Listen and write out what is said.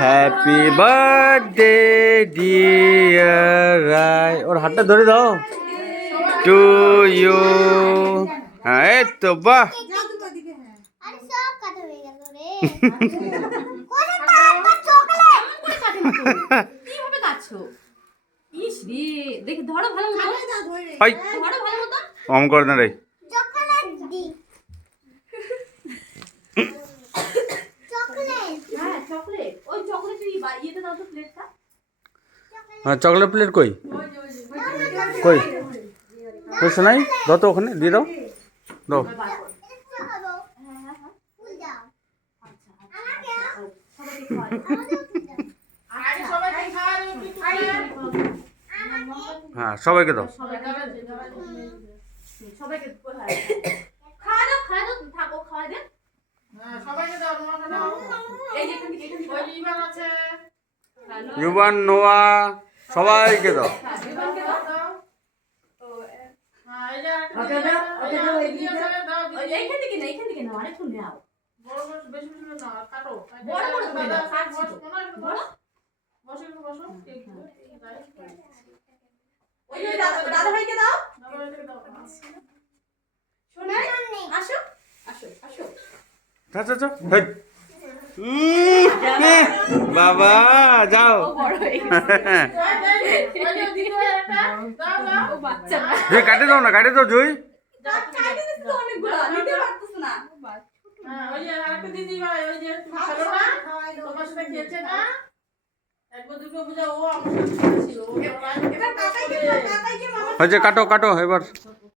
Happy birthday dear Rai, ওর হাতটা ধরে দাও। To you. হ্যাঁ, এই তো বাহ। আরে সব কাটা হয়ে গেল রে। কোথায় তারপর চকলেট? কিভাবে কাটছো? ইস রে, দেখি ধরো ভালো মতো। হাই, ধরো ভালো মতো। অম কর না রে। চকলেট দি। চকলেট। হ্যাঁ, চকলেট। ওই চকলেট ইয়েতে দাও তো প্লেটটা। হ্যাঁ, চকলেট প্লেট কই কই কই শোনাই, দাও তো ওখানে দিয়ে দাও দাও। একটু খাবো। ফুল দাও। আমাকে সবাইকে খাওয়া দাও। আমাকে দাও। হ্যাঁ, সবাইকে দাও। সবাইকে খাওয়া দাও, থাকো খাওয়া দেন। এই যে এখান থেকে ইউবান, নোয়া, সবাইকে দাও। জীবনকে দাও। ওই এইখান থেকে নাও, আরেকটু নাও। বড় বড় করে দাও, কাটছি তো। বড়। ওই দাদা ভাইকে দাও। শোনে, আসো আসো আসো। চা হেই। বাবা যাও। ও বড় হয়ে গেছে। ও বাচ্চা না। জুই কাটে দাও না, কাটে দাও জুই। চাইতে দিতে তো অনেকগুলো, নিতে পারতেছ না। এবার কাকাইকে মামা হয়েছে, কাটো কাটো এবার।